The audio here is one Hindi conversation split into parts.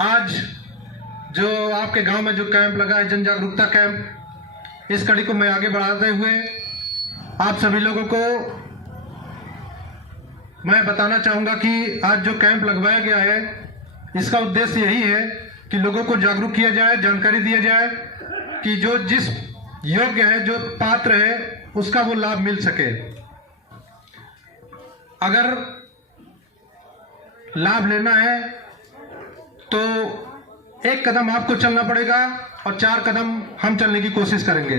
आज जो आपके गांव में जो कैंप लगा है, जन जागरूकता कैंप, इस कड़ी को मैं आगे बढ़ाते हुए आप सभी लोगों को मैं बताना चाहूँगा कि आज जो कैंप लगवाया गया है, इसका उद्देश्य यही है कि लोगों को जागरूक किया जाए, जानकारी दिया जाए कि जो जिस योग्य है, जो पात्र है, उसका वो लाभ मिल सके। अगर लाभ लेना है तो एक कदम आपको चलना पड़ेगा और 4 कदम हम चलने की कोशिश करेंगे।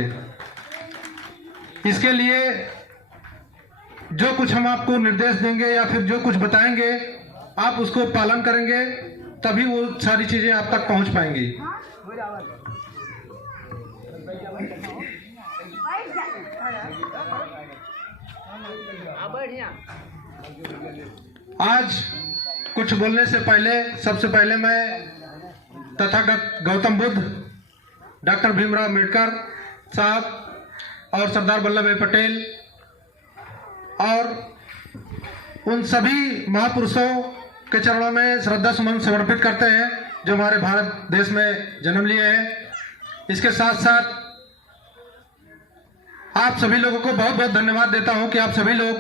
इसके लिए जो कुछ हम आपको निर्देश देंगे या फिर जो कुछ बताएंगे, आप उसको पालन करेंगे, तभी वो सारी चीजें आप तक पहुंच पाएंगी। आज कुछ बोलने से पहले सबसे पहले मैं तथागत गौतम बुद्ध, डॉक्टर भीमराव अम्बेडकर साहब और सरदार वल्लभ भाई पटेल और उन सभी महापुरुषों के चरणों में श्रद्धा सुमन समर्पित करते हैं जो हमारे भारत देश में जन्म लिए हैं। इसके साथ साथ आप सभी लोगों को बहुत बहुत धन्यवाद देता हूं कि आप सभी लोग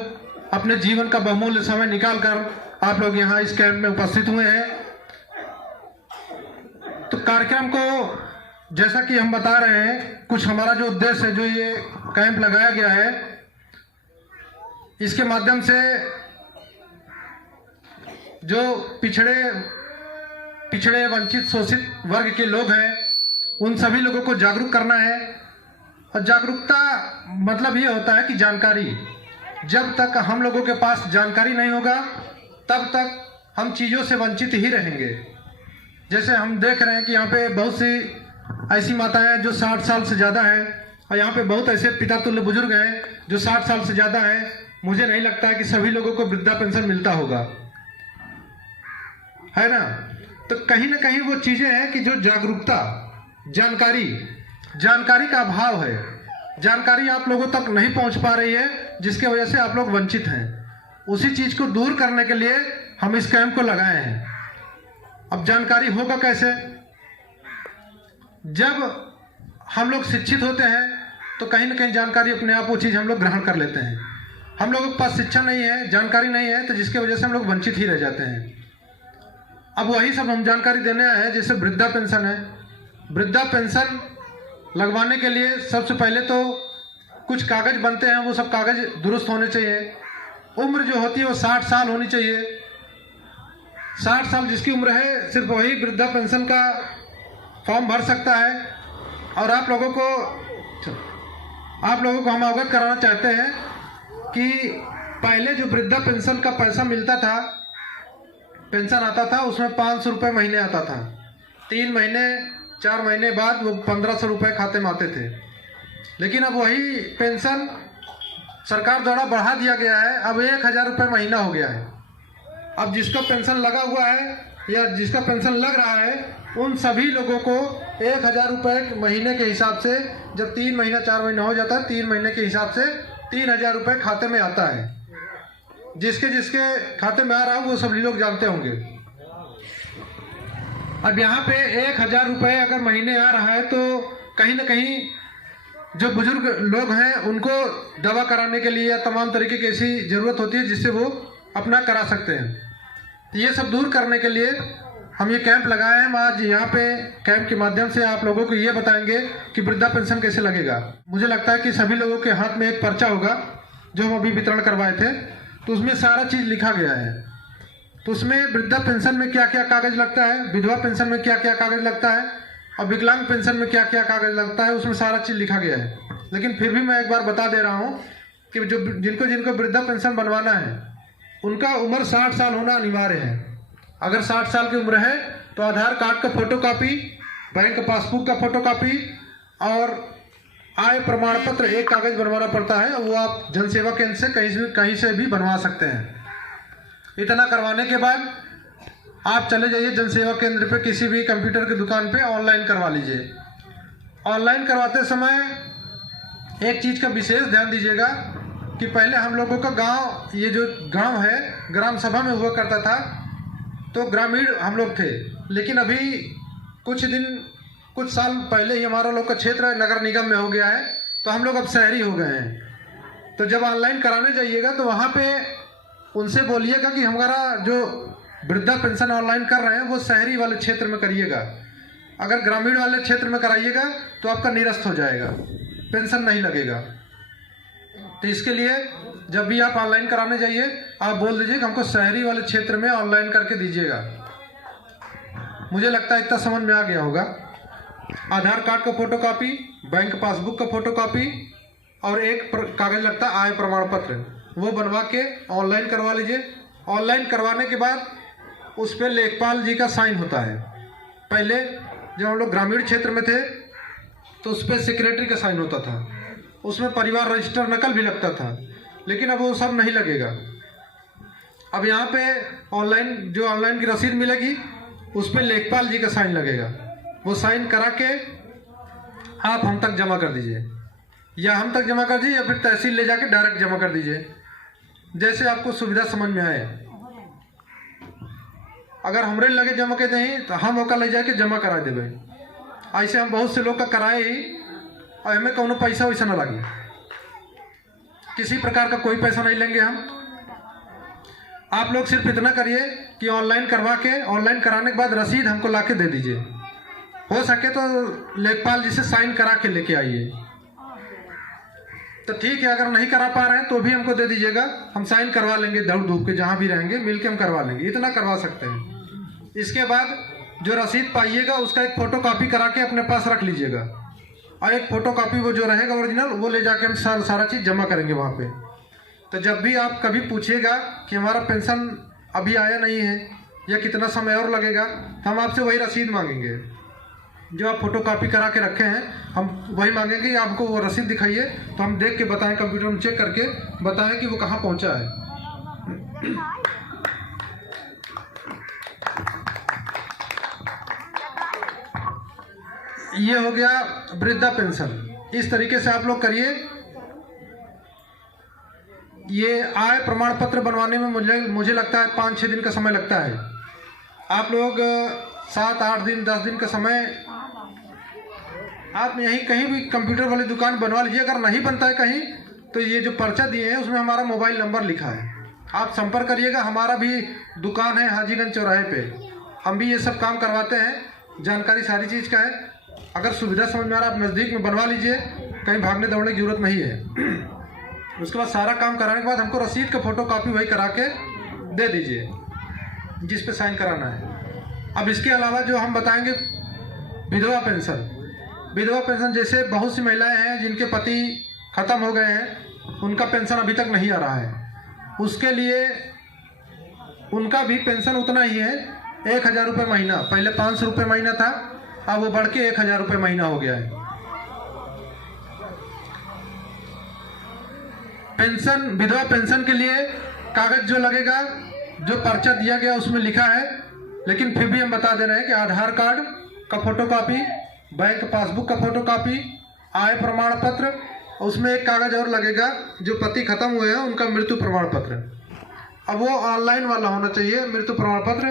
अपने जीवन का बहुमूल्य समय निकालकर आप लोग यहाँ इस कैंप में उपस्थित हुए हैं। तो कार्यक्रम को जैसा कि हम बता रहे हैं, कुछ हमारा जो उद्देश्य है, जो ये कैंप लगाया गया है, इसके माध्यम से जो पिछड़े वंचित शोषित वर्ग के लोग हैं, उन सभी लोगों को जागरूक करना है। और जागरूकता मतलब ये होता है कि जानकारी, जब तक हम लोगों के पास जानकारी नहीं होगा तब तक हम चीज़ों से वंचित ही रहेंगे। जैसे हम देख रहे हैं कि यहाँ पे बहुत सी ऐसी माताएं हैं जो 60 साल से ज़्यादा हैं, और यहाँ पे बहुत ऐसे पिता तुल्य बुजुर्ग हैं जो 60 साल से ज़्यादा हैं। मुझे नहीं लगता है कि सभी लोगों को वृद्धा पेंशन मिलता होगा, है ना। तो कहीं ना कहीं वो चीज़ें हैं कि जो जागरूकता, जानकारी का अभाव है। जानकारी आप लोगों तक नहीं पहुंच पा रही है, जिसके वजह से आप लोग वंचित हैं। उसी चीज को दूर करने के लिए हम इस कैंप को लगाए हैं। अब जानकारी होगा कैसे? जब हम लोग शिक्षित होते हैं तो कहीं ना कहीं जानकारी अपने आप वो चीज हम लोग ग्रहण कर लेते हैं। हम लोगों के पास शिक्षा नहीं है, जानकारी नहीं है, तो जिसके वजह से हम लोग वंचित ही रह जाते हैं। अब वही सब हम जानकारी देने आए हैं। जैसे वृद्धा पेंशन है, वृद्धा पेंशन लगवाने के लिए सबसे पहले तो कुछ कागज बनते हैं, वो सब कागज दुरुस्त होने चाहिए। उम्र जो होती है वो 60 साल होनी चाहिए। 60 साल जिसकी उम्र है, सिर्फ वही वृद्धा पेंशन का फॉर्म भर सकता है। और आप लोगों को हम अवगत कराना चाहते हैं कि पहले जो वृद्धा पेंशन का पैसा मिलता था, पेंशन आता था, उसमें 500 रुपये महीने आता था। 3 महीने 4 महीने बाद वो 1500 रुपये खाते में आते थे। लेकिन अब वही पेंशन सरकार द्वारा बढ़ा दिया गया है, अब 1000 रुपये महीना हो गया है। अब जिसका पेंशन लगा हुआ है या जिसका पेंशन लग रहा है, उन सभी लोगों को 1000 रुपये महीने के हिसाब से, जब 3 महीना 4 महीना हो जाता है, 3 महीने के हिसाब से 3000 रुपये खाते में आता है। जिसके खाते में आ रहा है वो सभी लोग जानते होंगे। अब यहाँ पे 1000 रुपये अगर महीने आ रहा है तो कहीं ना कहीं जो बुजुर्ग लोग हैं उनको दवा कराने के लिए या तमाम तरीके की ऐसी ज़रूरत होती है जिससे वो अपना करा सकते हैं। तो ये सब दूर करने के लिए हम ये कैंप लगाए हैं। हम आज यहाँ पे कैंप के माध्यम से आप लोगों को ये बताएंगे कि वृद्धा पेंशन कैसे लगेगा। मुझे लगता है कि सभी लोगों के हाथ में एक पर्चा होगा जो हम अभी वितरण करवाए थे, तो उसमें सारा चीज़ लिखा गया है। तो उसमें वृद्धा पेंशन में क्या क्या कागज लगता है, विधवा पेंशन में क्या क्या कागज लगता है और विकलांग पेंशन में क्या क्या कागज लगता है, उसमें सारा चीज़ लिखा गया है। लेकिन फिर भी मैं एक बार बता दे रहा हूँ कि जो जिनको वृद्धा पेंशन बनवाना है, उनका उम्र 60 साल होना अनिवार्य है। अगर 60 साल की उम्र है तो आधार कार्ड का फोटोकॉपी, बैंक पासबुक का फोटोकॉपी और आय प्रमाण पत्र एक कागज बनवाना पड़ता है। वो आप जन सेवा केंद्र से कहीं से भी बनवा सकते हैं। इतना करवाने के बाद आप चले जाइए जन सेवा केंद्र पे, किसी भी कंप्यूटर की दुकान पे ऑनलाइन करवा लीजिए। ऑनलाइन करवाते समय एक चीज़ का विशेष ध्यान दीजिएगा कि पहले हम लोगों का गांव, ये जो गांव है, ग्राम सभा में हुआ करता था, तो ग्रामीण हम लोग थे। लेकिन अभी कुछ साल पहले ही हमारा लोग का क्षेत्र नगर निगम में हो गया है, तो हम लोग अब शहरी हो गए हैं। तो जब ऑनलाइन कराने जाइएगा तो वहाँ पे उनसे बोलिएगा कि हमारा जो वृद्धा पेंशन ऑनलाइन कर रहे हैं वो शहरी वाले क्षेत्र में करिएगा। अगर ग्रामीण वाले क्षेत्र में कराइएगा तो आपका निरस्त हो जाएगा, पेंशन नहीं लगेगा। तो इसके लिए जब भी आप ऑनलाइन कराने जाइए आप बोल दीजिए कि हमको शहरी वाले क्षेत्र में ऑनलाइन करके दीजिएगा। मुझे लगता है इतना समझ में आ गया होगा। आधार कार्ड का फोटोकॉपी, बैंक पासबुक का फोटोकॉपी और एक कागज लगता है आय प्रमाण पत्र, वो बनवा के ऑनलाइन करवा लीजिए। ऑनलाइन करवाने के बाद उस पर लेखपाल जी का साइन होता है। पहले जब हम लोग ग्रामीण क्षेत्र में थे तो उस पर सेक्रेटरी का साइन होता था, उसमें परिवार रजिस्टर नकल भी लगता था, लेकिन अब वो सब नहीं लगेगा। अब यहाँ पे ऑनलाइन की रसीद मिलेगी, उस पर लेखपाल जी का साइन लगेगा। वो साइन करा के आप हम तक जमा कर दीजिए, या हम तक जमा कर दीजिए या फिर तहसील ले जाके डायरेक्ट जमा कर दीजिए, जैसे आपको सुविधा समझ में आए। अगर हमरे लगे जमा के दें तो हम ओका ले जाके जमा करा देवे। ऐसे हम बहुत से लोग का कराए ही, और हमें कोनो पैसा वैसा ना लगे, किसी प्रकार का कोई पैसा नहीं लेंगे हम। आप लोग सिर्फ इतना करिए कि ऑनलाइन करवा के, ऑनलाइन कराने के बाद रसीद हमको ला के दे दीजिए। हो सके तो लेखपाल जी से साइन करा के लेके आइए। तो ठीक है, अगर नहीं करा पा रहे हैं तो भी हमको दे दीजिएगा, हम साइन करवा लेंगे, दौड़ धूप के जहाँ भी रहेंगे मिल के हम करवा लेंगे। इतना करवा सकते हैं। इसके बाद जो रसीद पाइएगा उसका एक फ़ोटो कॉपी करा के अपने पास रख लीजिएगा, और एक फ़ोटो कॉपी वो जो रहेगा ओरिजिनल वो ले जाके हम सारा चीज़ जमा करेंगे वहाँ पे। तो जब भी आप कभी पूछिएगा कि हमारा पेंशन अभी आया नहीं है या कितना समय और लगेगा, तो हम आपसे वही रसीद मांगेंगे जो आप फ़ोटो कॉपी करा के रखे हैं। हम वही मांगेंगे कि आपको वो रसीद दिखाइए, तो हम देख के बताएं, कंप्यूटर में चेक करके बताएं कि वो कहाँ पहुँचा है। ये हो गया वृद्धा पेंशन। इस तरीके से आप लोग करिए। ये आय प्रमाण पत्र बनवाने में मुझे लगता है 5-6 दिन का समय लगता है। आप लोग 7-8 दिन 10 दिन का समय आप यहीं कहीं भी कंप्यूटर वाली दुकान बनवा लीजिए। अगर नहीं बनता है कहीं तो ये जो पर्चा दिए हैं उसमें हमारा मोबाइल नंबर लिखा है, आप संपर्क करिएगा। हमारा भी दुकान है हाजीगंज चौराहे पे, हम भी ये सब काम करवाते हैं। जानकारी सारी चीज़ का है। अगर सुविधा समझ में आ रहा है आप नज़दीक में बनवा लीजिए, कहीं भागने दौड़ने की जरूरत नहीं है। उसके बाद सारा काम कराने के बाद हमको रसीद का फ़ोटो कॉपी वही करा के दे दीजिए जिस पे साइन कराना है। अब इसके अलावा जो हम बताएंगे विधवा पेंशन। विधवा पेंशन जैसे बहुत सी महिलाएं हैं जिनके पति ख़त्म हो गए हैं, उनका पेंशन अभी तक नहीं आ रहा है। उसके लिए उनका भी पेंशन उतना ही है, 1000 रुपये महीना। पहले 500 रुपये महीना था, अब वो बढ़ के 1000 रुपये महीना हो गया है। पेंशन, विधवा पेंशन के लिए कागज जो लगेगा, जो पर्चा दिया गया उसमें लिखा है, लेकिन फिर भी हम बता दे रहे हैं कि आधार कार्ड का फोटोकॉपी, बैंक पासबुक का फोटोकॉपी, आय प्रमाण पत्र, उसमें एक कागज और लगेगा जो पति खत्म हुए हैं उनका मृत्यु प्रमाण पत्र। अब वो ऑनलाइन वाला होना चाहिए मृत्यु प्रमाण पत्र।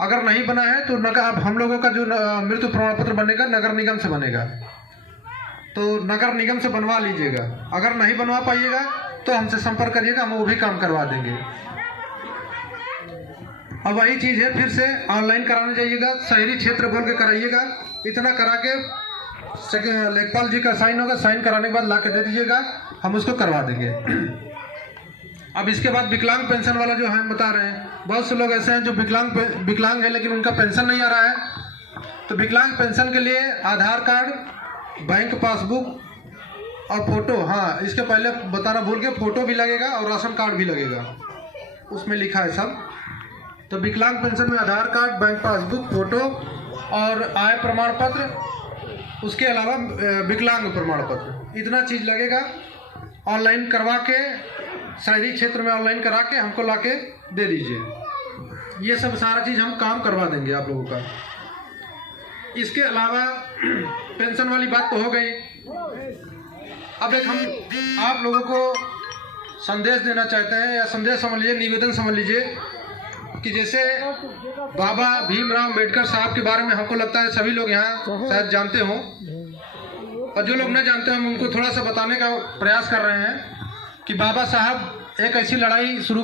अगर नहीं बना है तो अब हम लोगों का जो मृत्यु प्रमाण पत्र बनेगा नगर निगम से बनेगा, तो नगर निगम से बनवा लीजिएगा। अगर नहीं बनवा पाइएगा तो हमसे संपर्क करिएगा, हम वो भी काम करवा देंगे। अब वही चीज़ है, फिर से ऑनलाइन कराने जाइएगा, शहरी क्षेत्र बोल के कराइएगा। इतना करा के लेखपाल जी का साइन होगा, साइन कराने के बाद ला के दे दीजिएगा, हम उसको करवा देंगे। अब इसके बाद विकलांग पेंशन वाला जो हम बता रहे हैं, बहुत से लोग ऐसे हैं जो विकलांग है लेकिन उनका पेंशन नहीं आ रहा है। तो विकलांग पेंशन के लिए आधार कार्ड, बैंक पासबुक और फोटो, हाँ इसके पहले बताना भूल के, फोटो भी लगेगा और राशन कार्ड भी लगेगा, उसमें लिखा है सब। तो विकलांग पेंशन में आधार कार्ड, बैंक पासबुक, फोटो और आय प्रमाण पत्र, उसके अलावा विकलांग प्रमाण पत्र, इतना चीज़ लगेगा। ऑनलाइन करवा के शहरी क्षेत्र में ऑनलाइन करा के हमको ला के दे दीजिए। ये सब सारा चीज़ हम काम करवा देंगे आप लोगों का। इसके अलावा पेंशन वाली बात तो हो गई। अब एक हम आप लोगों को संदेश देना चाहते हैं, या संदेश समझ लीजिए, निवेदन समझ लीजिए कि जैसे बाबा भीमराव अम्बेडकर साहब के बारे में हमको लगता है सभी लोग यहाँ शायद जानते हों, और जो लोग न जानते हैं हम उनको थोड़ा सा बताने का प्रयास कर रहे हैं कि बाबा साहब एक ऐसी लड़ाई शुरू